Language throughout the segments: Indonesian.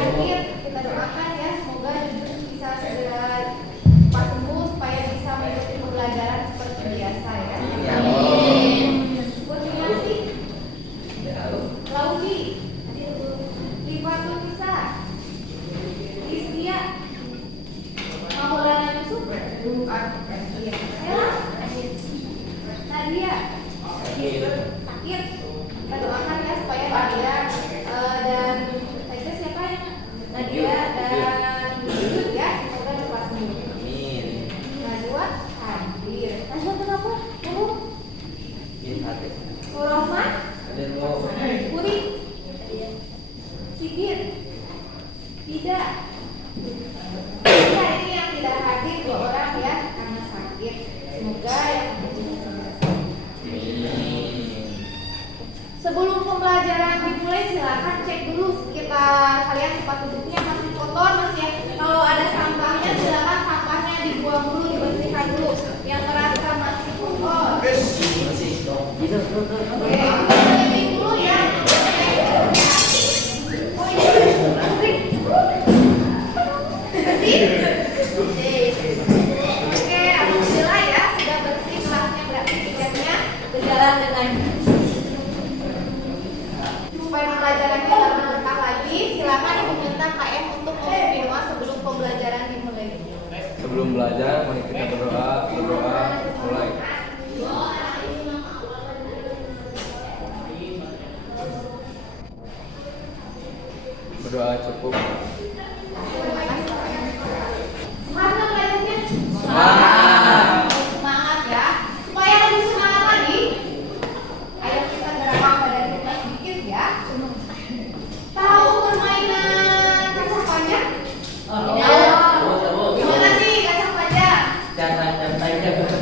Hadir, kita doakan ya, semoga Jujun bisa segera cepat sembuh supaya bisa mengikuti pembelajaran seperti biasa ya. Amin. Motivasi, Laudi, Livatul bisa, Istia, Maulana Yusuf, Nadia, Sakit, kita doakan ya supaya Nadia dan siapa yang Nadia dan Yusuf ya, semoga cepat sembuh. Amin. Najwa hadir. Najwa kenapa? Rohman, Puri, Sigit, tidak. Ya, ini yang tidak hadir 2 orang ya karena sakit. Semoga yang sebelum pembelajaran dimulai silakan cek dulu sekitar kalian tempat duduknya masih kotor, masih kalau ada sampahnya silakan sampahnya dibuang dulu, dibersihkan dulu. Yang merasa masih kotor. Oke, cleaning dulu ya. Oh iya, Oke, alhamdulillah ya sudah bersih kelasnya, berarti tiketnya berjalan dengan supaya pembelajarannya tidak berkah lagi. Silakan Ibu minta KM untuk memimpin doa sebelum pembelajaran dimulai. Sebelum belajar, mari kita berdoa mulai. Berdoa cukup. Semangat belajarnya. Semangat. Semangat ya. Supaya lebih semangat lagi, ayo kita gerakkan badan kita sedikit ya. Tahu permainan kacang panjang? Gimana sih kacang panjang? Kacang panjang gimana?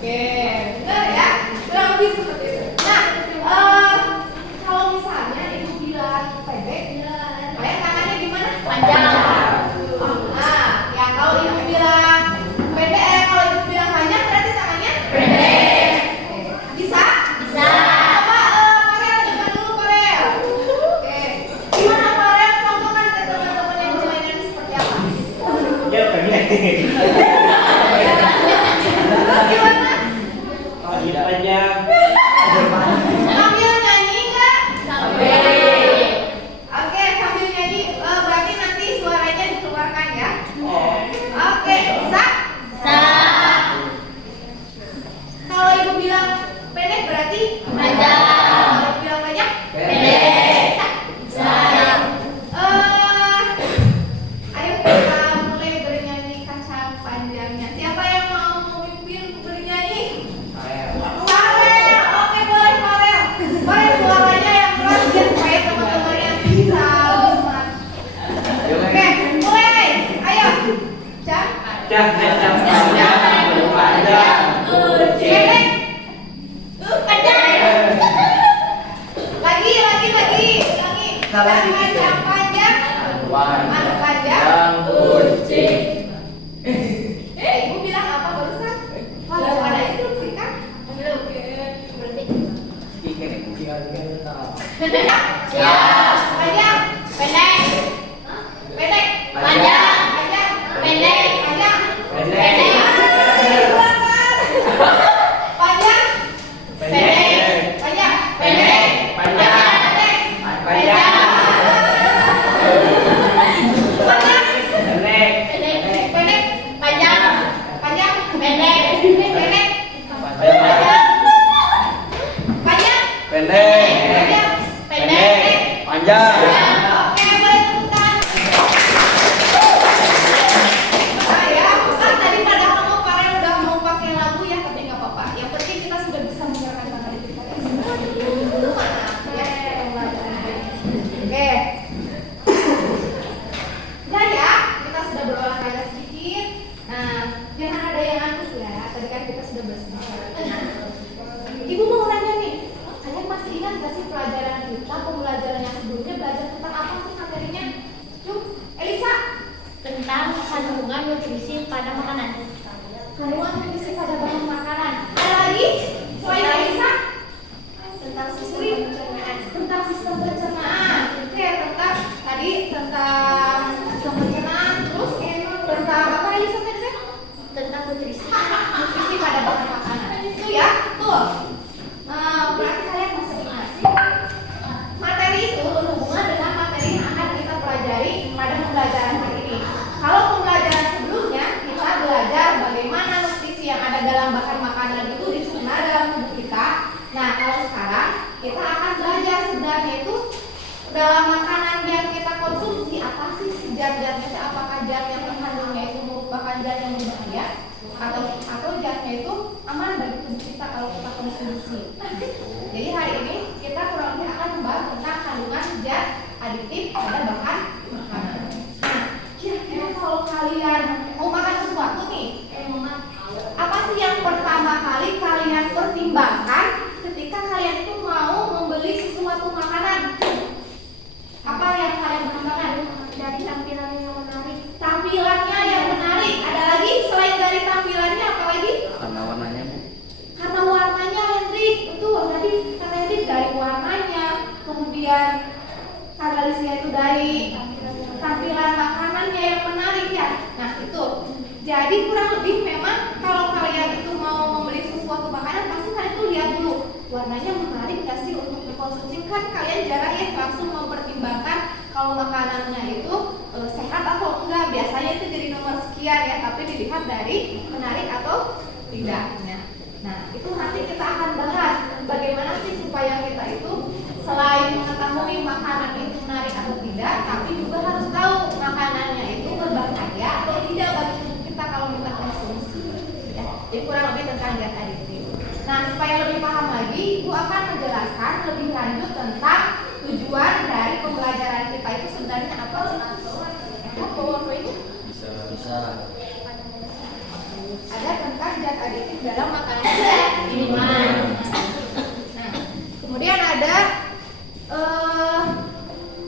Oke, benar ya. Kurang lebih seperti itu. Nah, kalau misalnya Ibu bilang pendek, kalian tangannya gimana? Panjang. Nah, ya kalau Ibu bilang pendek, kalau Ibu bilang panjang berarti tangannya pendek. Bisa? Bisa. Coba Farel coba dulu Farel. Oke. Gimana Farel? Contohkan ke teman-teman yang permainan seperti apa? Ya pendek. Terus gimana? Panjang. Sambil nyanyi nggak? Sambil. Oke, sambil nyanyi berarti nanti suaranya dikeluarkan ya. Oke, bisa? Bisa. Kalau Ibu bilang pendek berarti panjang. Kalau Ibu bilang panjang? Pendek. Bisa. Ayo kita mulai bernyanyi kacang panjangnya. Siapa yang mau memimpin bernyanyi? Farel, oke boleh Farel. Farel suaranya yang keras ya supaya teman-teman yang bisa lebih semangat. Oke, mulai. Ayo. Cang. Kacang panjang. Pendek. Panjang. Lagi. Kacang panjang. Anu panjang. Ibu bilang apa barusan? Kalau ada instruksi kan? Oke. Berarti. Siap. Panjang. Pendek. Pendek. Panjang. Panjang. Pendek. Panjang. tentang kandungan nutrisi pada makanan. Kandungan nutrisi pada bahan makanan. Ada lagi? Selain Aisyah? Tentang sistem pencernaan. Oke, tentang tadi tentang sistem pencernaan. Terus tentang apa lagi sampai tadi? Tentang nutrisi. Nutrisi pada bahan makanan. Itu ya, betul. Nah, berarti kalian masih ingat. Materi itu berhubungan dengan materi yang akan kita pelajari pada pembelajaran hari ini. Kalau pembelajaran sebelumnya kita belajar bagaimana nutrisi yang ada dalam bahan makanan itu dicerna dalam tubuh kita. Nah, kalau sekarang kita akan belajar sebenarnya itu dalam makanan yang kita konsumsi apa sih zat-zatnya, apakah zat yang terkandungnya itu merupakan zat yang berbahaya atau zatnya itu aman bagi tubuh kita kalau kita konsumsi. Jadi hari ini kita kurang lebih akan membahas tentang kandungan zat aditif pada bahan makanan. Nah, kira-kira kalau kalian mau makan sesuatu nih, apa sih yang pertama kali kalian pertimbangkan ketika kalian itu mau membeli sesuatu makanan? Apa yang kalian pertimbangkan? Dari tampilannya yang menarik. Tampilannya yang menarik. Ada lagi selain dari tampilannya apa lagi? Karena warnanya Bu. Karena warnanya, Hendrik. Betul, tadi kata Hendrik dari warnanya, kemudian kata Alicia itu dari tampilan makanannya yang menarik ya. Nah itu. Jadi kurang lebih memang kalau kalian itu mau membeli sesuatu makanan pasti kalian tuh lihat dulu warnanya menarik nggak sih untuk dikonsumsi. Kan kalian jarang ya langsung mempertimbangkan kalau makanannya itu sehat atau enggak. Biasanya itu jadi nomor sekian ya, tapi dilihat dari menarik atau tidaknya. Nah itu nanti kita akan bahas bagaimana sih supaya kita itu selain mengetahui makanan itu menarik atau tidak, tapi juga harus tahu makanannya itu berbahaya atau tidak bagi tubuh kita kalau kita konsumsi. Ya, jadi kurang lebih tentang zat aditif. Nah, supaya lebih paham lagi, Ibu akan menjelaskan lebih lanjut tentang tujuan dari pembelajaran kita itu sebenarnya apa sih? Apa itu? Bisa. Ada tentang zat aditif dalam makanan dan minuman. Nah, kemudian ada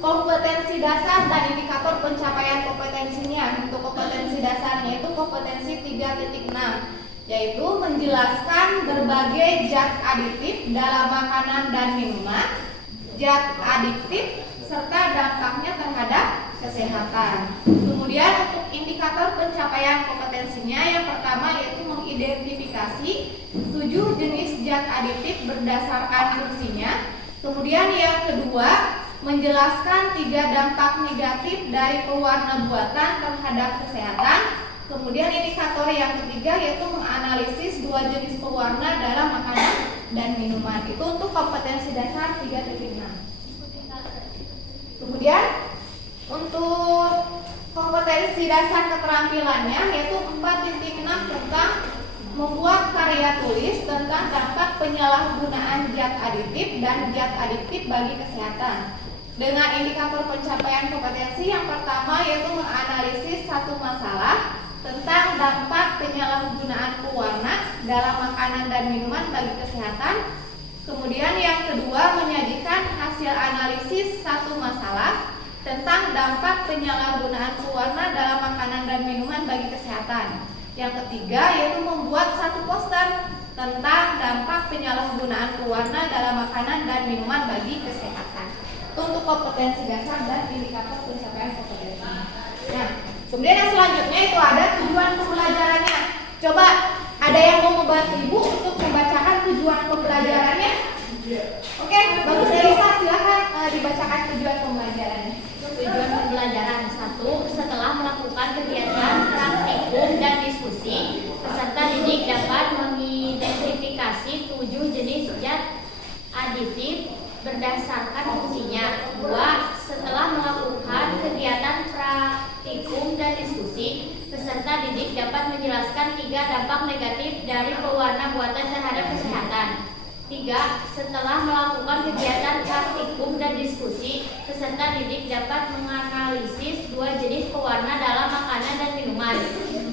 kompetensi dasar dan indikator pencapaian kompetensinya. Untuk kompetensi dasarnya itu kompetensi 3.6, yaitu menjelaskan berbagai zat aditif dalam makanan dan minuman, zat aditif serta dampaknya terhadap kesehatan. Kemudian untuk indikator pencapaian kompetensinya, yang pertama yaitu mengidentifikasi 7 jenis zat aditif berdasarkan fungsinya. Kemudian yang kedua, menjelaskan 3 dampak negatif dari pewarna buatan terhadap kesehatan. Kemudian indikator yang ketiga yaitu menganalisis 2 jenis pewarna dalam makanan dan minuman. Itu untuk kompetensi dasar 3.6. Kemudian untuk kompetensi dasar keterampilannya yaitu 4.6 tentang membuat karya tulis tentang dampak penyalahgunaan zat aditif dan zat aditif bagi kesehatan. Dengan indikator pencapaian kompetensi yang pertama yaitu menganalisis satu masalah tentang dampak penyalahgunaan pewarna dalam makanan dan minuman bagi kesehatan. Kemudian yang kedua menyajikan hasil analisis satu masalah tentang dampak penyalahgunaan pewarna dalam makanan dan minuman bagi kesehatan. Yang ketiga yaitu membuat satu poster tentang dampak penyalahgunaan pewarna dalam makanan dan minuman bagi kesehatan. Itu untuk kompetensi dasar dan indikator pencapaian kompetensi. Nah, kemudian yang selanjutnya itu ada tujuan pembelajarannya. Coba ada yang mau membantu Ibu untuk membacakan tujuan pembelajarannya? Oke, bagus Elisa, silakan dibacakan tujuan pembelajarannya. Tujuan pembelajaran 1. Setelah melakukan kegiatan praktikum dan diskusi, peserta didik dapat mengidentifikasi 7 jenis zat aditif berdasarkan fungsinya. 2. Setelah melakukan kegiatan praktikum dan diskusi, peserta didik dapat menjelaskan 3 dampak negatif dari pewarna buatan terhadap kesehatan. 3. Setelah melakukan kegiatan praktikum dan diskusi, peserta didik dapat menganalisis 2 jenis pewarna dalam makanan dan minuman.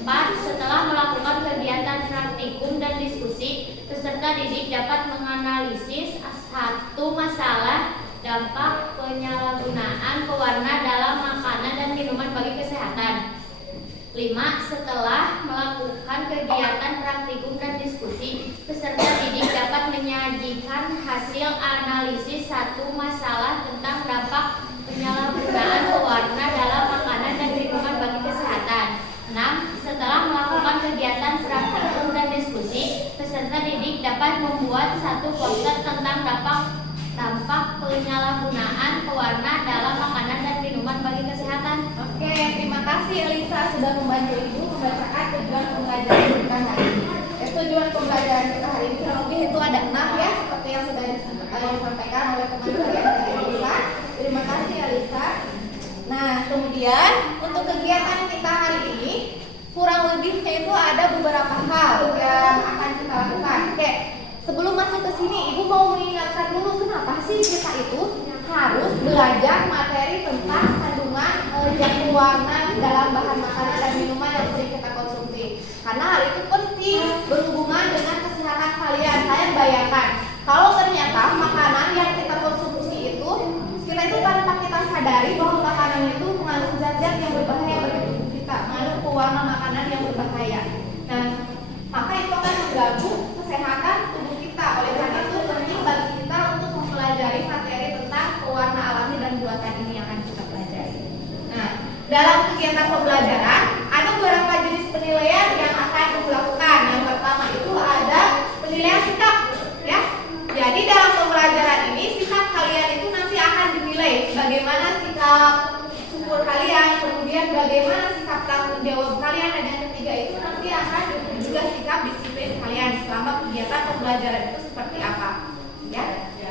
4. Setelah melakukan kegiatan praktikum dan diskusi, peserta didik dapat menganalisis 1 masalah dampak penyalahgunaan pewarna dalam makanan dan minuman bagi kesehatan. 5. Setelah melakukan kegiatan praktikum dan diskusi, peserta didik dapat menyajikan hasil analisis satu masalah tentang dampak penyalahgunaan pewarna dalam makanan dan minuman bagi kesehatan. 6. Setelah melakukan kegiatan praktikum dan diskusi, peserta didik dapat membuat satu poster tentang dampak penyalahgunaan pewarna dalam makanan dan minuman bagi kesehatan. Oke, terima kasih Elisa sudah membantu Ibu membacakan tujuan pembelajaran kita hari ini. Tujuan pembelajaran kita hari ini kurang lebih itu ada 6 ya, seperti yang sudah disampaikan oleh teman kalian Elisa. Terima kasih Elisa. Nah, kemudian untuk kegiatan kita hari ini kurang lebihnya itu ada beberapa hal yang akan kita lakukan. Oke, sebelum masuk ke sini, Ibu mau mengingatkan dulu kenapa sih kita itu harus belajar materi tentang kandungan zat pewarna dalam bahan makanan dan minuman yang sering kita konsumsi. Karena hal itu penting berhubungan dengan kesehatan kalian. Kalian bayangkan, kalau ternyata makanan yang kita konsumsi itu kita itu tanpa kita sadari bahwa makanan itu mengandung zat-zat yang berbahaya bagi tubuh kita, mengandung pewarna makanan yang berbahaya. Nah, maka itu akan mengganggu kesehatan tubuh kita. Oleh karena itu penting bagi kita untuk mempelajari materi tentang pewarna alami dan buatan ini yang akan kita pelajari. Nah, dalam kegiatan pembelajaran ada beberapa jenis penilaian yang akan dilakukan. Yang pertama itu ada penilaian sikap, ya. Jadi dalam pembelajaran ini sikap kalian itu nanti akan dinilai bagaimana sikap syukur kalian, kemudian bagaimana sikap tanggung jawab kalian, dan yang ketiga itu nanti akan juga sikap disiplin kalian selama kegiatan pembelajaran itu seperti apa, ya.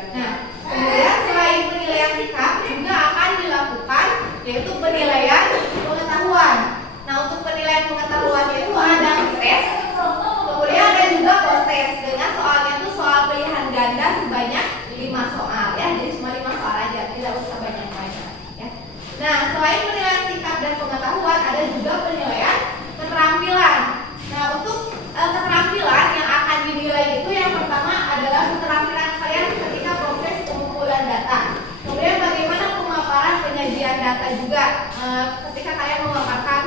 Nah, kemudian selain penilaian sikap juga akan dilakukan yaitu penilaian pengetahuan. Nah, untuk penilaian pengetahuan itu ada tes, kemudian ada juga post-tes dengan soalnya itu soal pilihan ganda sebanyak 5 soal, ya. Jadi cuma 5 soal aja, tidak usah banyak-banyak, ya. Nah, selain penilaian sikap dan pengetahuan ada juga penilaian keterampilan. Nah, untuk keterampilan yang akan dinilai itu yang pertama adalah keterampilan kalian ketika proses pengumpulan data. Kemudian bagaimana pemaparan penyajian data juga ketika kalian memaparkan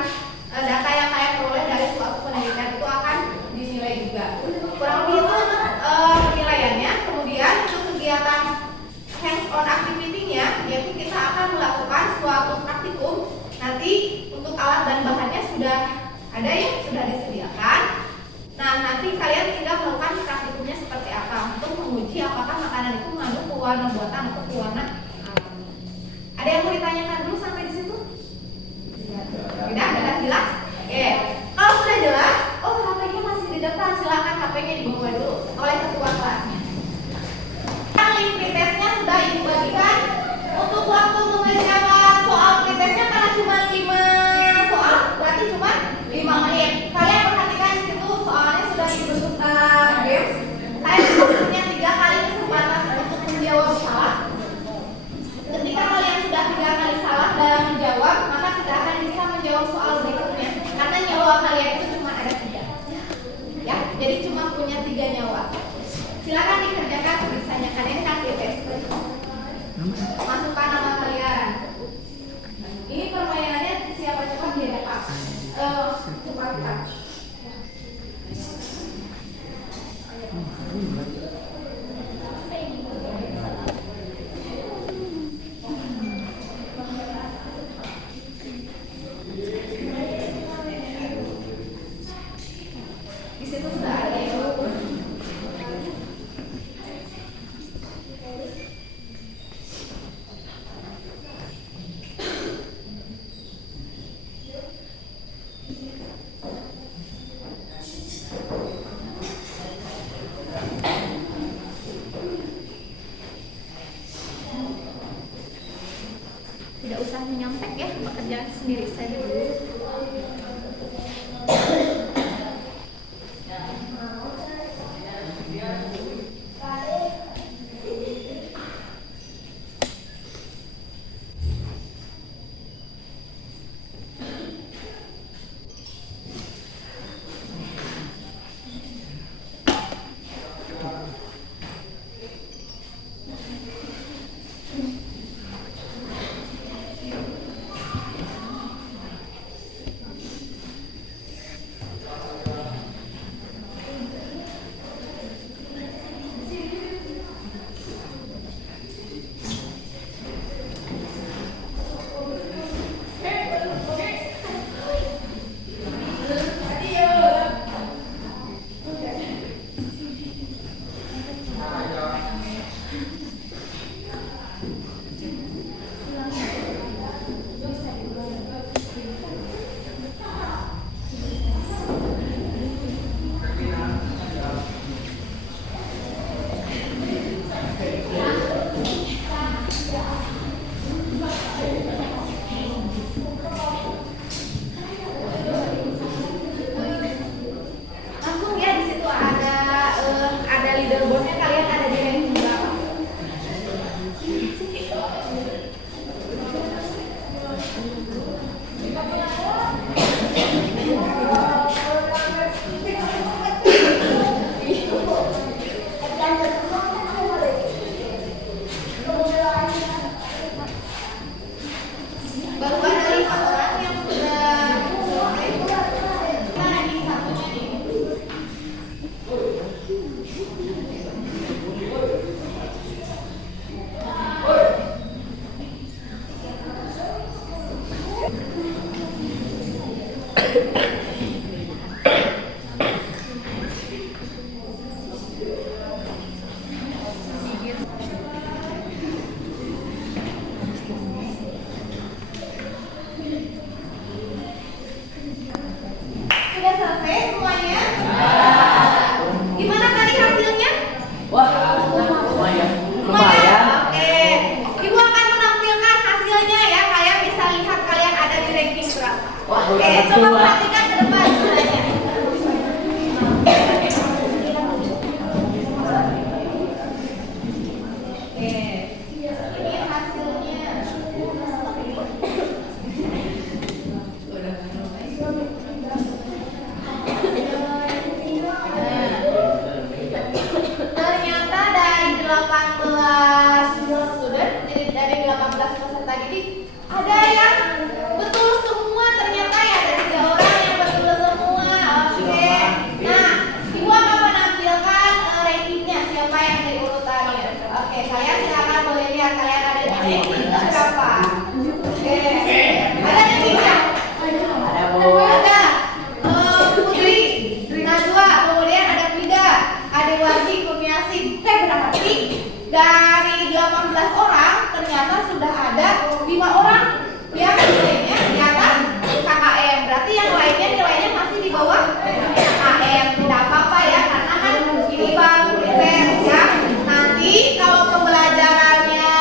data yang kalian peroleh dari suatu penelitian itu akan dinilai juga. Kurang lebih itu penilaiannya. Kemudian untuk kegiatan hands-on activity-nya yaitu kita akan melakukan suatu praktikum. Nanti untuk alat dan bahannya sudah ada yang sudah disediakan. Nah, nanti kalian tinggal melakukan praktikumnya seperti apa untuk menguji apakah makanan itu mengandung pewarna buatan atau pewarna alami. Ada yang mau ditanyakan dulu sampai di situ? Sudah jelas? Oke. Kalau sudah jelas, HP-nya masih di depan, silakan HP-nya dibawa dulu oleh ketua kelasnya. Link pretestnya sudah Ibu bagikan. Untuk waktu mengerjakan soal pretestnya karena cuma 5 soal, berarti cuma 5 menit. Kalian perhatikan di situ soalnya sudah dibentuk games. Kalian punya 3 kali kesempatan untuk menjawab salah. Ketika kalian sudah 3 kali salah dalam menjawab, maka tidak akan bisa menjawab soal berikutnya. Karena nyawa kalian itu cuma ada 3. Ya, jadi cuma punya 3 nyawa. Silakan dikerjakan sebisanya. Kalian kan tes. Masukkan nama kalian. Ini permainannya siapa cepat dia dapat. Cepat. Di situ sudah ada ya. Tidak usah menyontek ya, pekerjaan sendiri saja dulu. Sudah selesai semuanya? Gimana tadi hasilnya? Wah, lumayan. Lumayan. Oke. Ibu akan menampilkan hasilnya ya. Kalian bisa lihat kalian ada di ranking berapa. Wah, Oke, coba perhatikan ke depan sebenarnya. Oke. Ini hasilnya. Ternyata dari 18 student, dari 18 peserta didik, ada yang betul semua ternyata ya, ada 3 orang yang betul semua. Oke. Nah, ibu akan menampilkan rankingnya siapa yang di urutannya. Oke, kalian silakan boleh lihat kalian ada di ranking berapa. Oke. Ada rankingnya? Ada Bu. Ada Putri, Najwa, kemudian ada Frida, Adewati, Kurniasih. Berarti dari 18 orang ternyata sudah ada 5 orang yang nilainya di atas KKM. Berarti yang lainnya nilainya masih di bawah KKM. Tidak apa-apa ya, karena kan ini baru tes ya. Nanti kalau pembelajarannya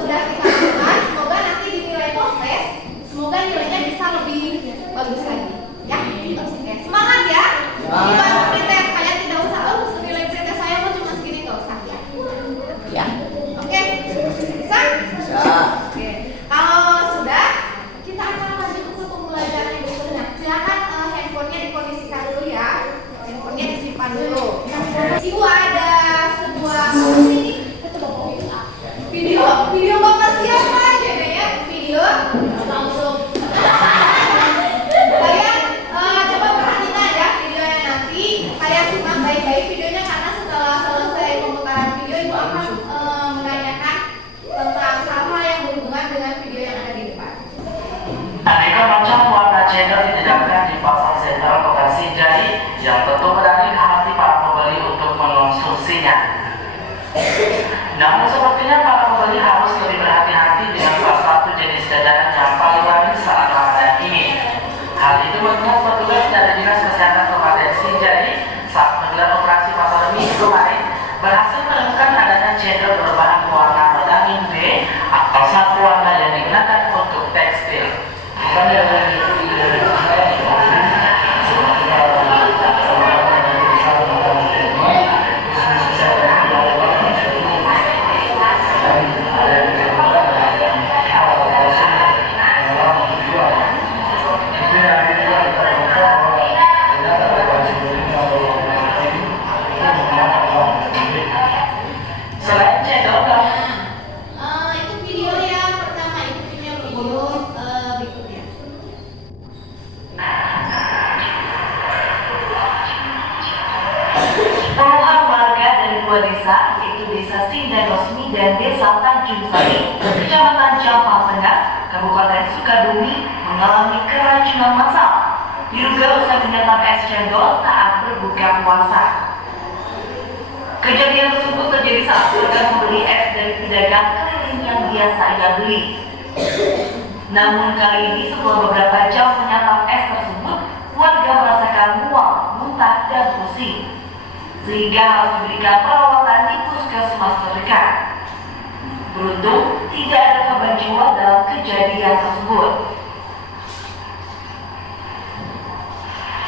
sudah kita lakukan, semoga nanti di nilai tes, semoga nilainya bisa lebih bagus lagi. Ya, oke. Semangat ya. Ini baru pretest, kalian tidak usah nilai pretest saya mau cuma segini nggak usah ya. Ya. Oke, bisa? Bisa. Oke. Kalau sudah, kita akan lanjut ke pembelajaran yang berikutnya. Silakan handphonenya dikondisikan dulu ya. Handphonenya disimpan dulu. Ibu ada sebuah video bapak siapa aja deh ya? Video langsung. Kalian coba perhatikan ya videonya nanti. Kalian simak baik-baik videonya karena setelah selesai pemutaran video ibu akan menanyakan tentang hal-hal yang berhubungan dengan video yang ada di depan. Aneka macam warna channel didedahkan di pasar sentral Kota Sinjai yang tentu menarik hati para pembeli untuk mengonsumsinya. Namun sepertinya para pembeli harus lebih berhati-hati dengan salah satu jenis jajanan yang paling laris saat Ramadan ini. Hal itu mengingat petugas dari Dinas Kesehatan Kabupaten Sinjai saat menggelar operasi pasar minggu kemarin berhasil menemukan adanya cendol berbahan warna vitamin B atau satu warna yang digunakan untuk tekstil. Selain cendol, Itu video yang pertama, itu punya video berikutnya. puluhan warga dari dua desa, yaitu Desa Sindan Rosmi dan Desa Tanjung Sari, Kecamatan Jampang Tengah, Kabupaten Sukabumi, mengalami keracunan massal. Diduga usai menyantap es cendol saat berbuka puasa. Kejadian tersebut terjadi saat warga membeli es dari pedagang keliling yang biasa ia beli. Namun kali ini setelah beberapa jam menyantap es tersebut, warga merasakan mual, muntah, dan pusing, sehingga harus diberikan perawatan di puskesmas terdekat. Beruntung tidak ada korban jiwa dalam kejadian tersebut.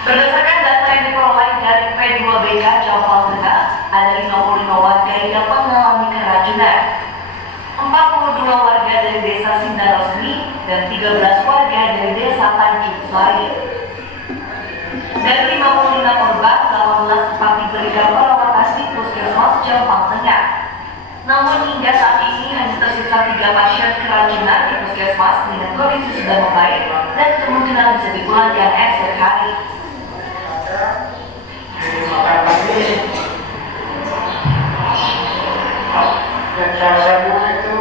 Berdasarkan data yang diperoleh dari P2BK Jawa Tengah, ada 55 warga yang mengalami keracunan. 42 warga dari Desa Sindan Rosmi dan 13 warga dari Desa Tanjung Sari. Dari 55 korban, 18 sempat diberikan perawatan di puskesmas Jampang Tengah. Namun hingga saat ini hanya tersisa 3 pasien keracunan di puskesmas dengan kondisi sudah membaik dan kemungkinan bisa dipulangkan esok hari. Saya itu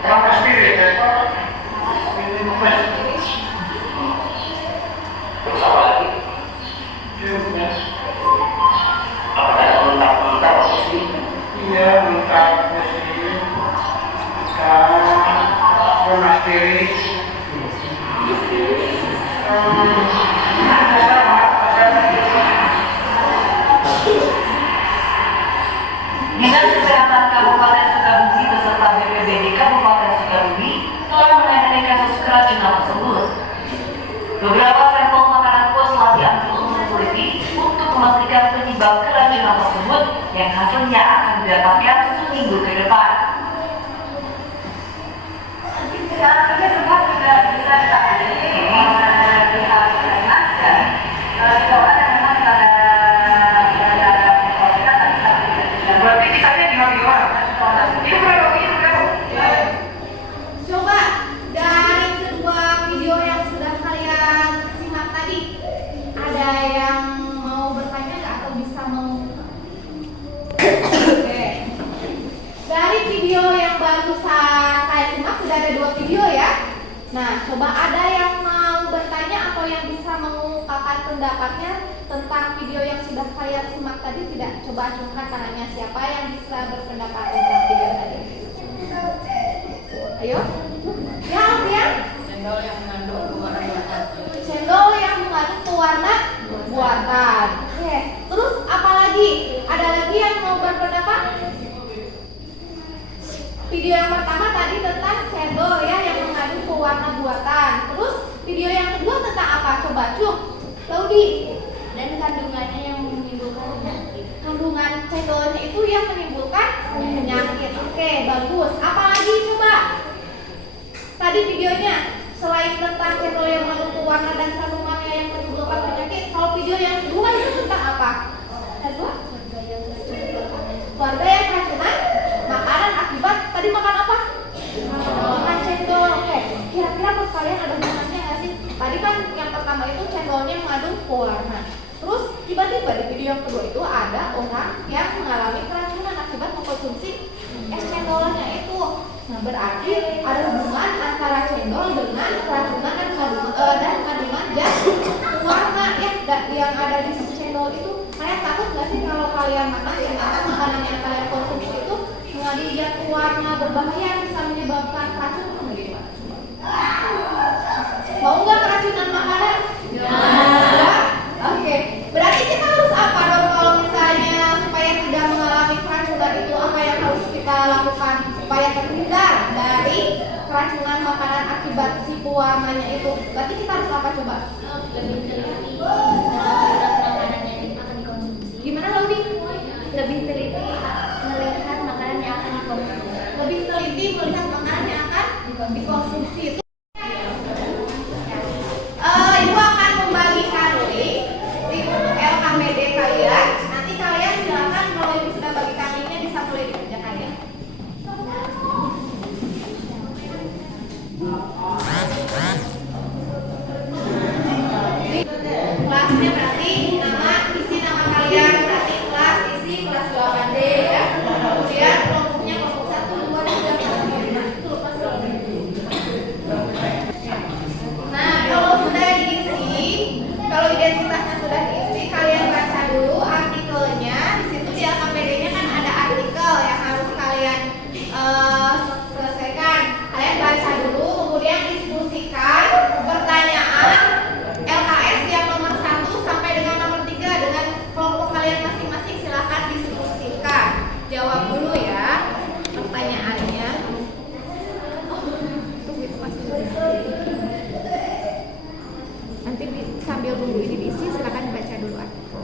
terangkan sendiri, ini Dinas Kesehatan Kabupaten Sukabumi beserta BPBD Kabupaten Sukabumi telah menangani kasus keracunan tersebut. Beberapa sampel makanan pun telah diambil untuk teliti untuk memastikan penyebab keracunan tersebut yang hasilnya akan didapatkan seminggu ke depan. Saat ini semua sudah bisa ditangani oleh pihak Basarnas dan dikabarkan memang tidak ada berarti kisahnya gimana? Itu kronologinya berapa? Coba dari kedua video yang sudah kalian simak tadi, ada yang mau bertanya nggak atau bisa mau? Oke. Dari video yang barusan kalian simak sudah ada 2 video ya. Nah, coba ada yang mau bertanya atau yang bisa mengungkapkan pendapatnya tentang video yang sudah kalian simak tadi tidak? Coba acungkan tangannya, siapa yang bisa berpendapat tentang video tadi? Ayo. Ya, Alfian? Cendol yang mengandung pewarna buatan. Cendol yang mengandung pewarna buatan. Oke. Terus apa lagi? Ada lagi yang mau berpendapat? Video yang pertama tadi tentang cendol ya yang mengandung pewarna buatan. Terus video yang kedua tentang apa? Coba Cung, Laudi. Dan kandungannya yang menimbulkan penyakit. Kandungan cendolnya itu yang menimbulkan penyakit. Oke, bagus. Apalagi coba? Tadi videonya selain tentang cendol yang mengandung pewarna dan kandungannya yang menimbulkan penyakit, kalau video yang kedua itu tentang apa? Kedua? Keluarga yang keracunan makanan akibat tadi makan apa? Makan cendol. Oke, kira-kira buat kalian ada hubungannya nggak sih? Tadi kan yang pertama itu cendolnya mengandung pewarna. Terus tiba-tiba di video yang kedua itu ada orang yang mengalami keracunan akibat mengkonsumsi es cendolnya itu. Nah, berarti ada hubungan antara cendol dengan keracunan dan kandungan zat pewarna yang ada di cendol itu. Kalian takut nggak sih kalau kalian makan atau makanan yang kalian konsumsi itu mengandung zat pewarna berbahaya yang bisa menyebabkan keracunan? Mau nggak keracunan makanan? Ya. Oke. Berarti kita harus apa dong kalau misalnya supaya tidak mengalami keracunan itu, apa yang harus kita lakukan supaya terhindar dari keracunan makanan akibat si pewarnanya itu? Berarti kita harus apa coba? Lebih teliti terhadap makanan yang akan dikonsumsi. Gimana lebih? Lebih teliti melihat makanan yang akan dikonsumsi. Lebih teliti melihat makanan yang akan dikonsumsi itu. Ibu akan membagikan link untuk LKPD kalian. Nanti kalian silakan kalau ibu sudah bagikan linknya bisa mulai dikerjakan ya. Kelasnya berarti isi nama kalian, berarti kelas isi kelas 8D ya. Kemudian kelompoknya kelompok 1, 2, 3, 4, 5. Itu lepas kelompok. Nah, kalau sudah diisi, kalau identitasnya sudah diisi, kalian baca dulu artikelnya. Di situ di LKPD-nya kan ada artikel yang harus kalian selesaikan. Kalian baca dulu, kemudian diskusikan pertanyaan LKS yang nomor 1 sampai dengan nomor 3 dengan kelompok kalian masing-masing. Silakan diskusikan. Jawab dulu ya pertanyaannya. Nanti sambil tunggu ini diisi, silakan baca dulu artikel.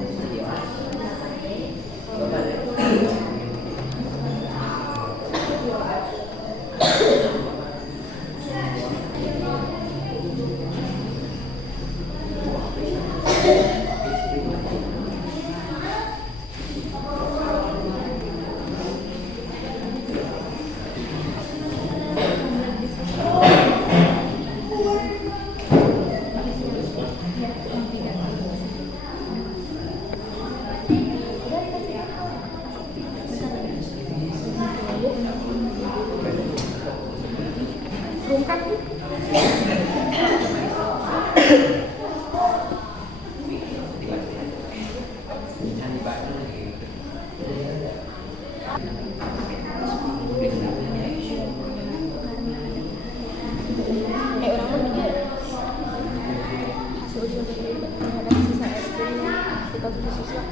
konsumsi siswa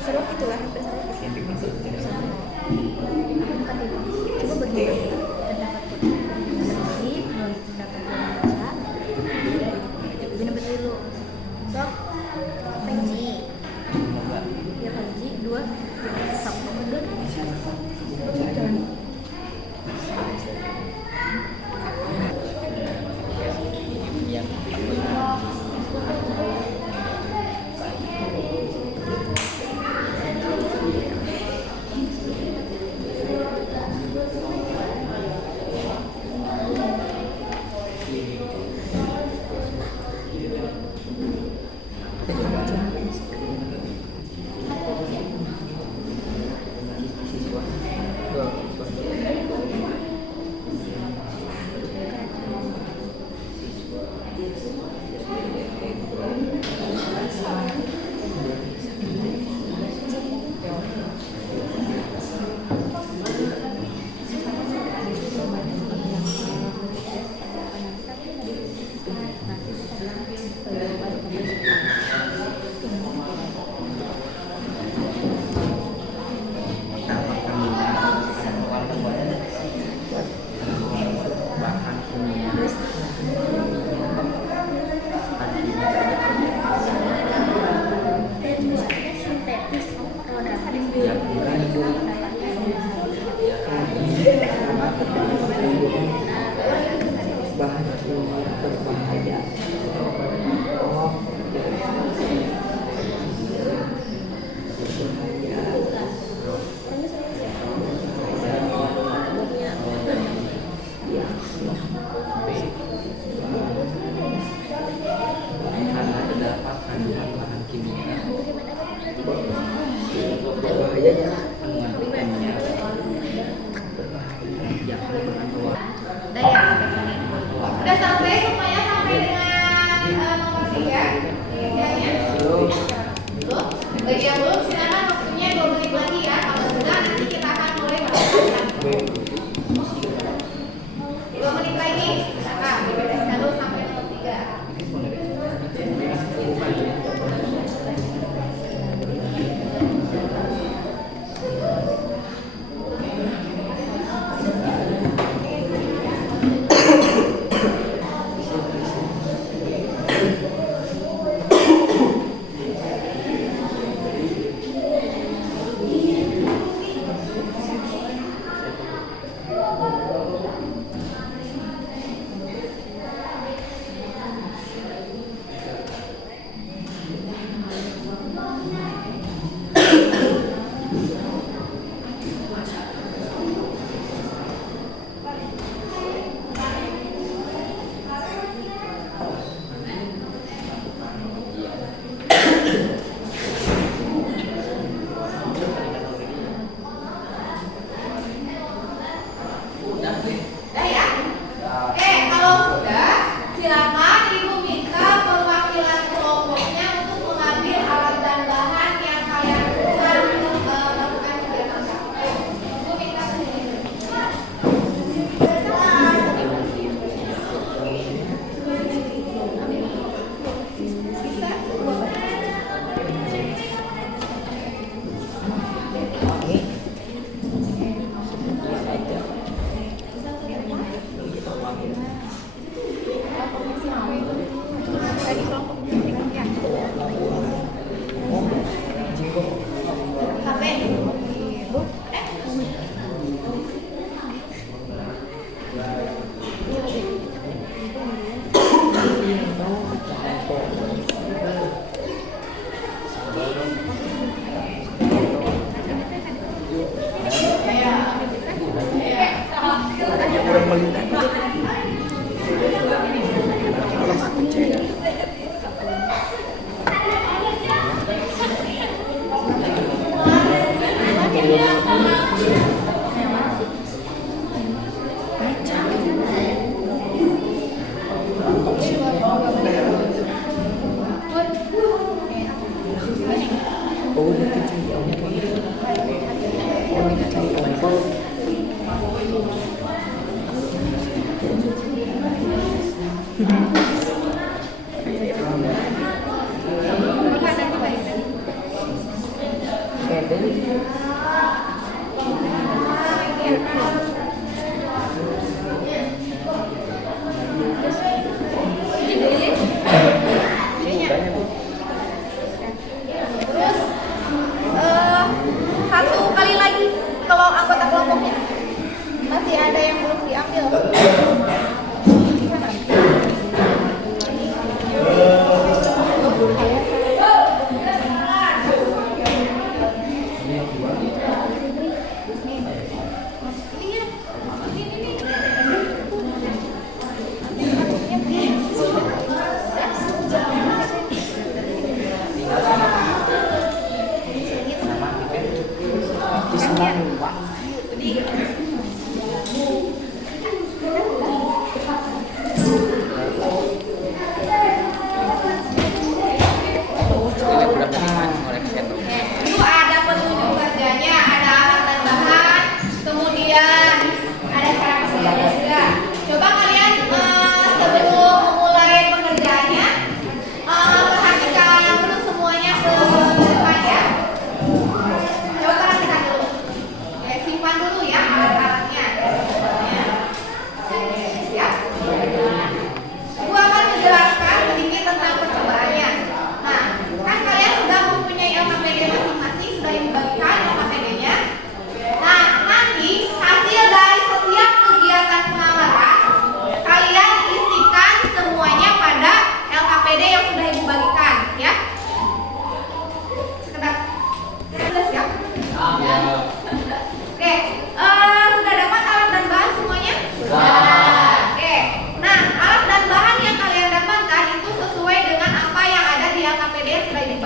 serok gitu lah, hampir serok gitu. Coba bagi pendapat gizi, pendapat baca, bina betul dulu. Sok, Panji, ya Panji, 2, sama bener. Jangan. Udah sampai semuanya, sampai dengan nomor 3 isiannya. Belum. Bagi yang belum silakan waktunya 2 menit lagi ya. Kalau sudah nanti kita akan mulai melakukan. 2 menit lagi. Silakan dibereskan dulu sampai nomor 3.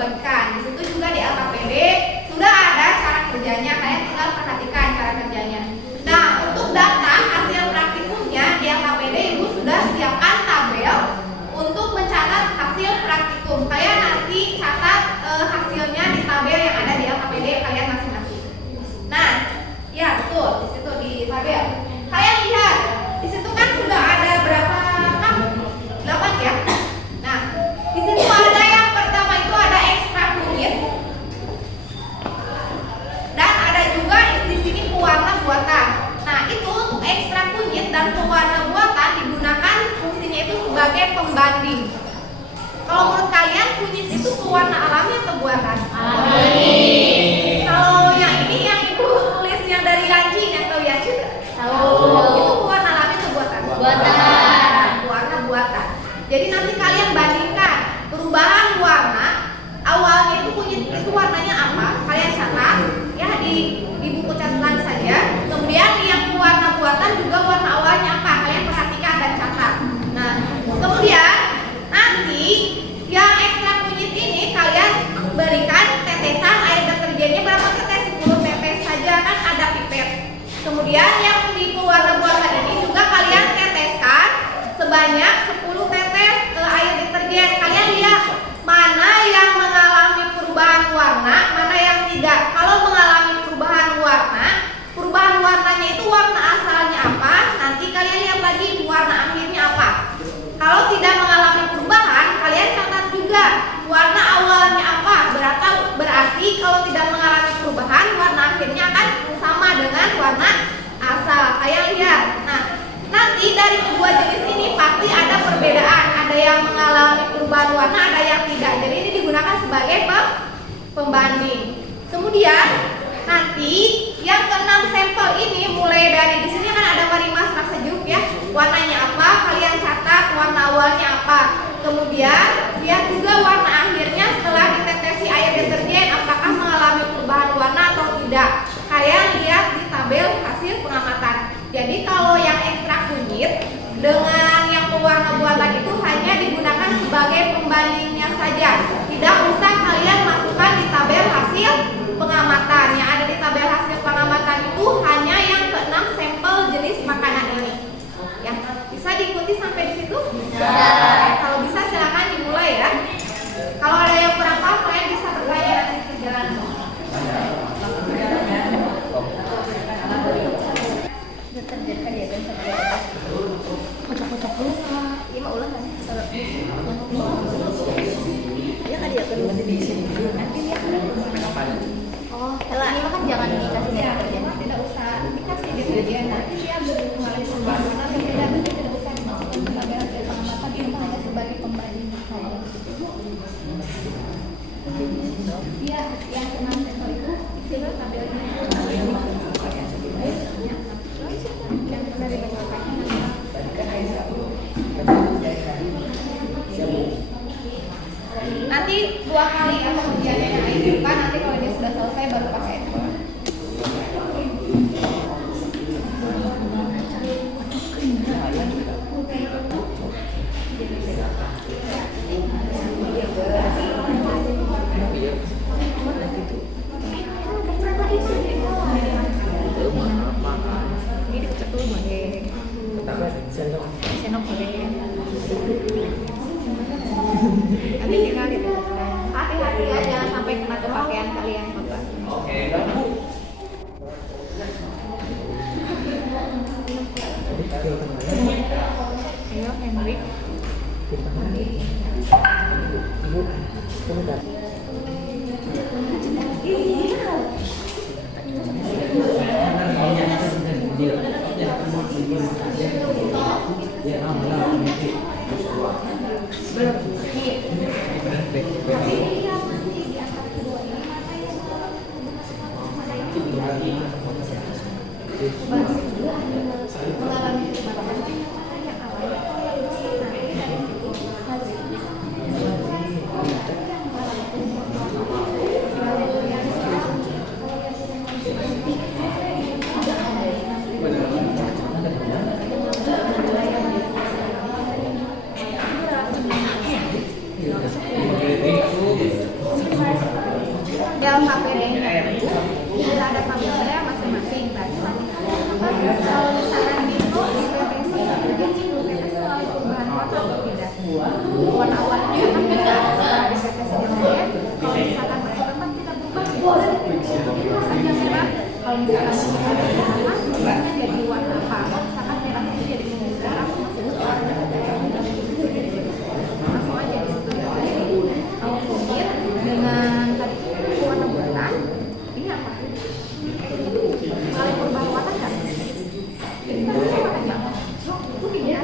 bagikan. Di situ juga di LKPD sudah ada cara kerjanya, kalian tinggal perhatikan cara kerjanya. Nah, untuk data hasil praktikumnya di LKPD Ibu sudah siapkan tabel untuk mencatat hasil praktikum. Kalian nanti catat hasilnya di tabel yang ada di LKPD kalian masing-masing. Nah, ya betul, di situ di tabel. Kalian lihat, di situ kan sudah ada berapa kan? 8 ya. Nah, di situ ada yang pertama itu ada ekstrak kunyit. Dan ada juga di sini pewarna buatan. Nah, itu untuk ekstrak kunyit dan pewarna buatan digunakan fungsinya itu sebagai pembanding. Kalau menurut kalian kunyit itu pewarna alami atau buatan? Alami. Kalau yang ini yang Ibu tulis yang dari Lanci atau ya Tahu. itu pewarna alami atau buatan? Buatan. Warna buatan. Jadi nanti kalian bandingkan perubahan warna. Awalnya itu kunyit itu warnanya apa? Kalian catat ya di buku catatan saja. Kemudian yang warna buatan juga warna awalnya apa? Kalian perhatikan dan catat. Nah, kemudian nanti yang ekstrak kunyit ini kalian berikan tetesan air deterjennya berapa tetes? 10 tetes saja kan ada pipet. Kemudian yang di pewarna buatan ini juga kalian teteskan sebanyak 10 tetes air deterjen. Kalian lihat mana yang mengalami perubahan warna, mana yang tidak. Kalau mengalami perubahan warnanya itu warna asalnya apa? Nanti kalian lihat lagi warna akhirnya apa. Kalau tidak mengalami perubahan, kalian catat juga warna awalnya apa. Berarti kalau tidak mengalami perubahan, warna akhirnya akan sama dengan warna asal. Kalian lihat. Nah, nanti dari kedua jenis ini pasti ada perbedaan. Ada yang mengalami perubahan warna, ada yang tidak. Jadi ini digunakan sebagai pembanding. Kemudian nanti yang ke-6 sampel ini mulai dari di sini kan ada Marimas rak sejuk ya. Warnanya apa? Kalian catat warna awalnya apa. Kemudian lihat juga warna akhirnya setelah ditetesi air deterjen apakah mengalami perubahan warna atau tidak. Kalian lihat di tabel hasil pengamatan. Jadi kalau yang ekstrak kunyit dengan yang pewarna buatan itu hanya digunakan sebagai pembandingnya saja. Tidak usah kalian masukkan di tabel hasil pengamatan. Yang ada di tabel hasil pengamatan itu hanya yang ke-6 sampel jenis makanan ini. Ya, bisa diikuti sampai di situ? Bisa. Kalau bisa silakan dimulai ya. Kalau ada yang kurang paham, kalian bisa bertanya nanti di jalan. Ini kan jangan dikasih deterjen. Tidak usah dikasih deterjen. Nanti dia mengalami perubahan warna berbeda. Nanti tidak usah dimasukkan ke tabel hasil pengamatan. Itu hanya sebagai pembanding saja. Iya, yang ke-6 sampel itu isinya tabelnya. Yang dari nanti 2 kali atau ujiannya yang di depan. Nanti kalau dia sudah selesai baru pakai. Nanti kita gitu. Hati-hati ya, jangan sampai kena ke pakaian kalian, Bapak. Oke. Ayo, Henry. tabel KPD-nya itu sudah ada tabelnya masing-masing. Berarti kalau misalkan itu di PPS mengalami perubahan warna atau tidak? Warna awalnya kan tidak di PPS yang lain. Kalau misalkan masih tetap tidak berubah, misalnya merah. Kalau misalkan warna jadi warna apa? Misalkan merah itu jadi merah, langsung aja di situ. Kalau kunyit dengan tadi warna buatan, ini apa? Kalau perubahan warna kan? Ini warna apa? Putih ya?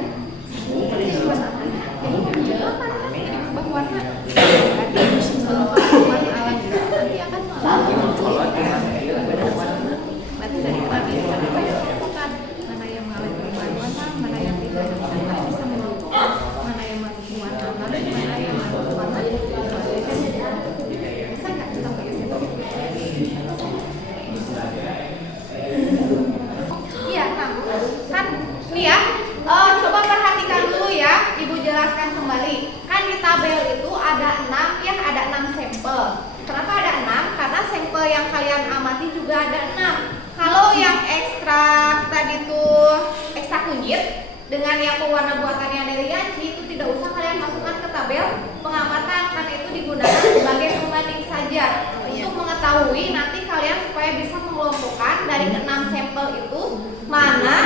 Ini warna apa? Jadi berubah warna. Berarti warna alam nanti akan berarti dari tadi apa yang dilakukan, mana yang mengalami perubahan warna, mana yang tidak, kita bisa menentukan mana yang mengalami warna alami, mana yang mengalami warna bisa nggak kita pakai itu? Iya, kan nih ya, coba perhatikan dulu ya, Ibu jelaskan kembali. Kan di tabel itu ada 6 ya, ada 6 sampel. Kenapa ada 6? Karena sampel yang kalian amati juga ada 6. Kalau yang ekstrak tadi tuh ekstrak kunyit dengan yang pewarna buatannya dari Yanci itu tidak usah kalian masukkan ke tabel pengamatan, karena itu digunakan sebagai pembanding saja untuk mengetahui nanti kalian supaya bisa mengelompokkan dari 6 sampel itu mana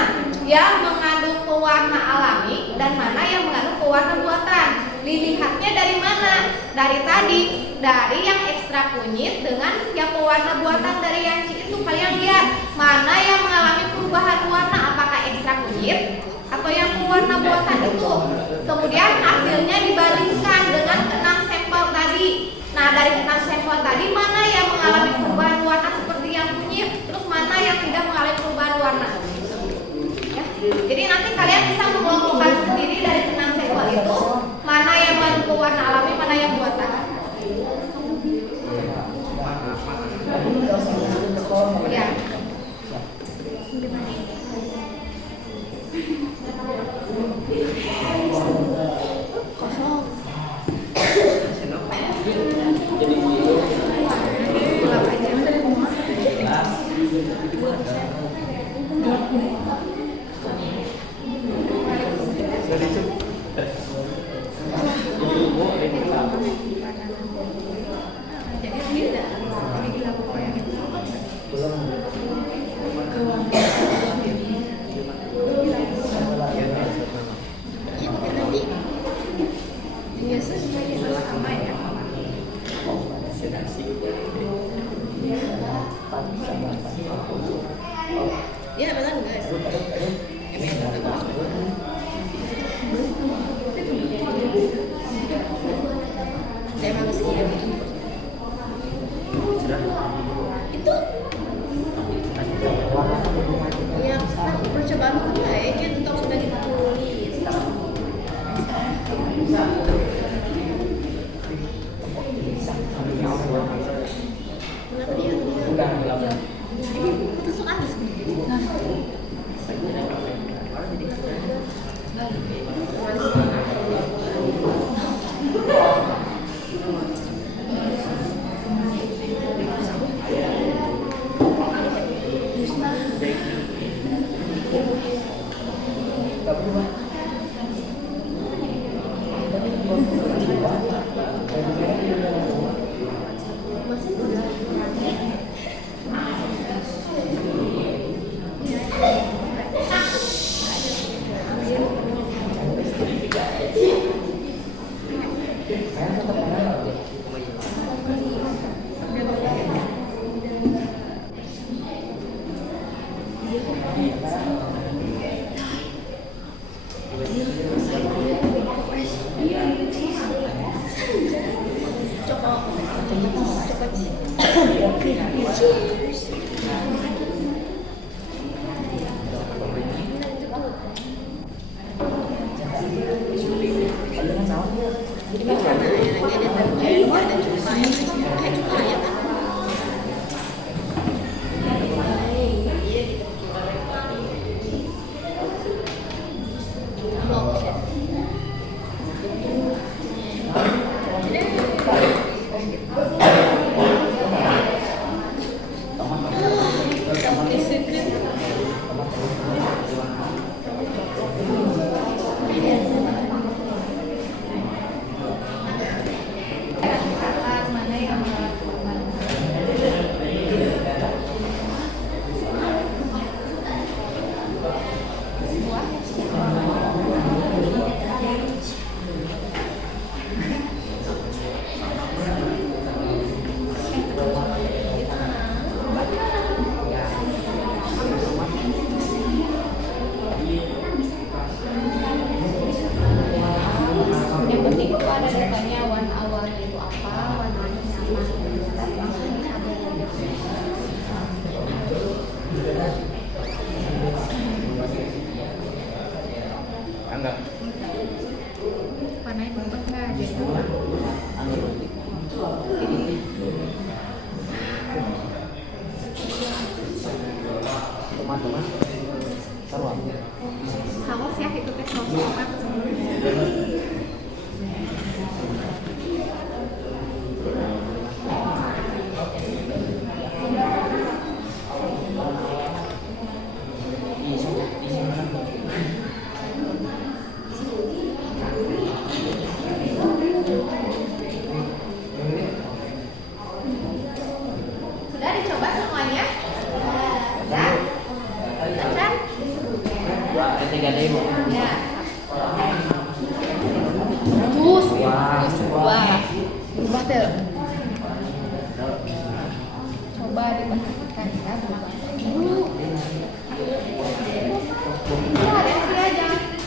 yang mengandung pewarna alami dan mana yang mengandung pewarna buatan. Dilihatnya dari mana? Dari tadi, dari yang ekstrak kunyit dengan yang pewarna buatan dari Yanci itu kalian lihat mana yang mengalami perubahan warna, apakah ekstrak kunyit atau yang pewarna buatan itu. Kemudian hasilnya dibandingkan dengan 6 sampel tadi. Nah, dari 6 sampel tadi mana yang mengalami perubahan warna seperti yang kunyit, terus mana yang tidak mengalami perubahan warna. Ya. Jadi nanti kalian bisa mengelompokkan sendiri dari 6 sampel itu mana yang mengandung pewarna alami, mana yang buatan. Ya. Kosong. Jadi tidak dilakukan yang itu. Biasanya sama ya. Ya, benar guys. Emang sekian. Itu ya percobaan baik ya, tentang sudah ditulis. Kenapa dia? Masuk habis. Tuh. Coba diperhatikan ya berbahasa ibu.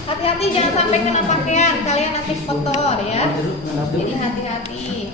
Hati-hati jangan sampai kena pakaian, kalian nanti kotor ya. Jadi hati-hati.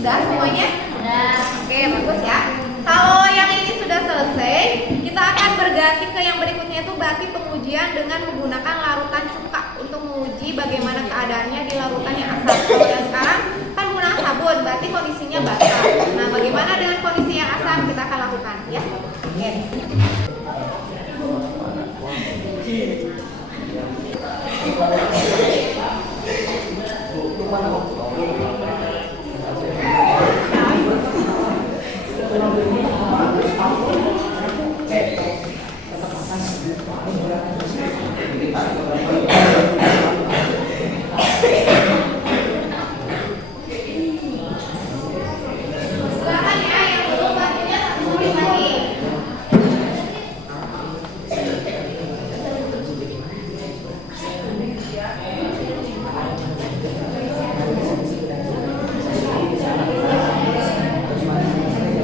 Sudah semuanya? Sudah. Oke, bagus ya. Kalau yang ini sudah selesai, kita akan berganti ke yang berikutnya, itu berarti pengujian dengan menggunakan larutan cuka untuk menguji bagaimana keadaannya di larutan yang asam. Kalau yang sekarang kan menggunakan sabun, berarti kondisinya basah. Nah, bagaimana dengan kondisi yang asam kita akan lakukan ya. Oke. Silakan ya, yang belum bajunya satu tulis lagi.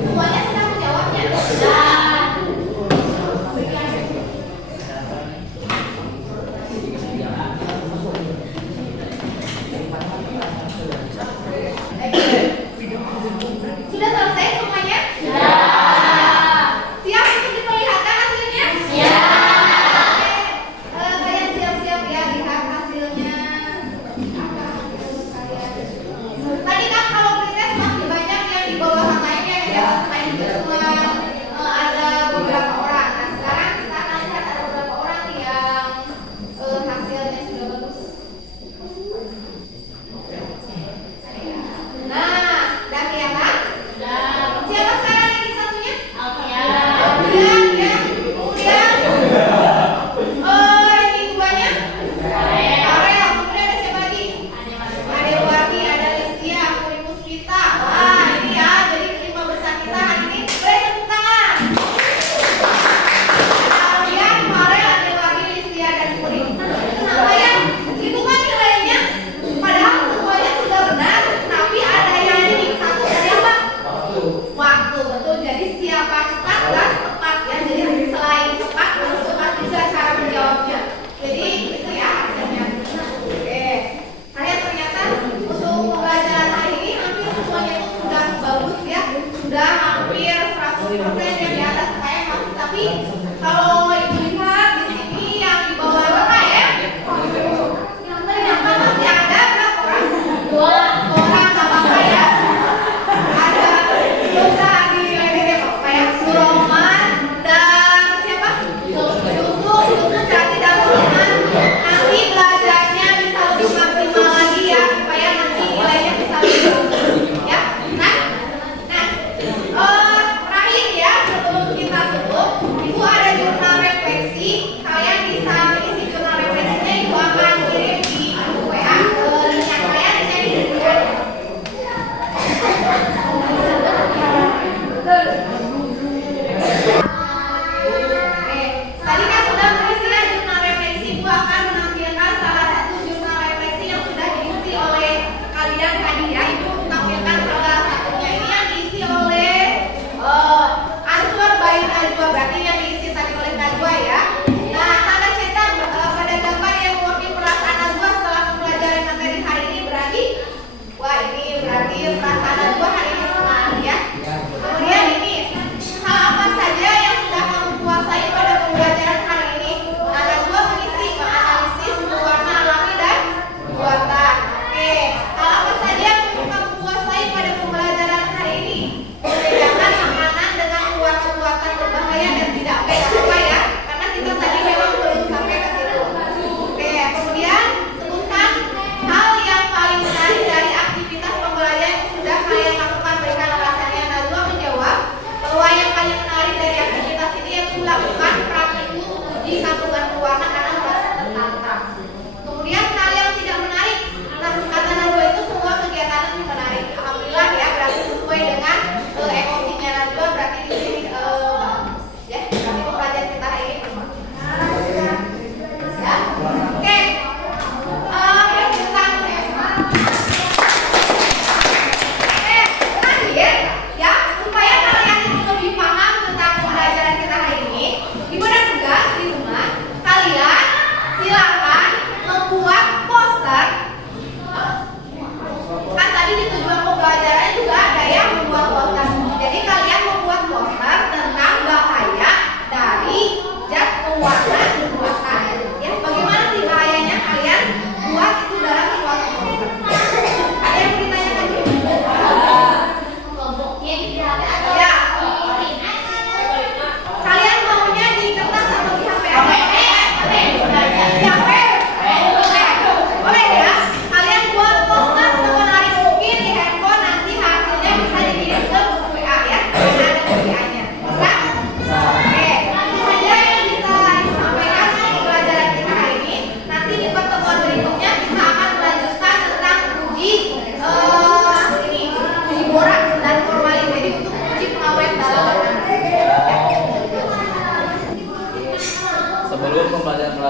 Semuanya sudah menjawabnya? Sudah selesai semuanya? Siap untuk diperlihatkan hasilnya? Oke. Kalian siap-siap ya lihat hasilnya. Apa hasil kalian? Tadi kan kalau pretest masih banyak yang di bawah yang lainnya, yang di atas lain juga cuma ada beberapa orang. Nah sekarang kita akan lihat ada beberapa orang nih yang hasilnya sudah bagus. Nah, udah kelihatan? Siapa sekarang yang satunya? Alfian ya. Kemudian ini duanya? Farel. Kemudian ada siapa lagi? Ada Warni, ada Listia, Puri Puspita. Wah, ini ya. Jadi kelima besar kita hari ini. Boleh tepuk tangan. Alfian, Farel, ada Warni, Listia, dan Puri. Kenapa ya? Itu kan nilainya. Padahal semuanya sudah benar, tapi ada yang ini satu dari apa? Waktu, betul. Jadi siapa cepat dan tepat ya. Jadi selain cepat harus cepat juga cara menjawabnya. Jadi itu ya hasilnya. Oke. Kalian ternyata untuk pembelajaran hari ini hampir semuanya itu sudah bagus ya. Sudah hampir 100% yang di atas kayak masih. Tapi kalau ibu lihat di sini yang di bawah berapa ya? Ternyata masih ada berapa orang? Dua orang, nggak apa-apa ya. Ada dosa di lehernya Bapak ya, Suroman dan siapa? Yusuf berarti dalam Suroman. Nanti belajarnya bisa lebih maksimal lagi ya, supaya nanti nilainya bisa lebih bagus ya. Nah, terakhir ya sebelum kita tutup, Ibu ada jurnal refleksi. Kalian bisa mengisi jurnal refleksinya, Ibu akan kirim di WA linknya kalian di sini ya. Tadi kan sudah mengisi jurnal refleksi, Ibu akan menampilkan salah satu jurnal refleksi yang sudah diisi oleh kalian tadi ya. Ibu tampilkan salah satunya, ini yang diisi oleh Answer by Najwa, berarti yang diisi tadi oleh Najwa ya. Nah, tanda cetak pada gambar yang mewakili perasaan Najwa setelah pembelajaran materi hari ini berarti, wah ini berarti perasaan Najwa hari ini senang ya. Kemudian ini, hal apa saja yang sudah kamu kuasai pada pembelajaran hari ini? Nah, Najwa mengisi menganalisis warna alami dan buatan. Oke, hal apa saja yang kamu kuasai pada pembelajaran hari ini? Membedakan makanan dengan buatan berbahaya dan tidak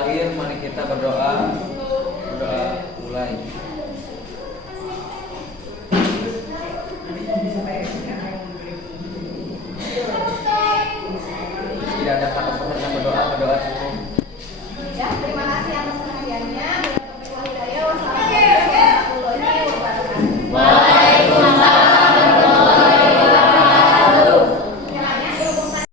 terakhir mari kita berdoa. Berdoa mulai. Tidak ada kata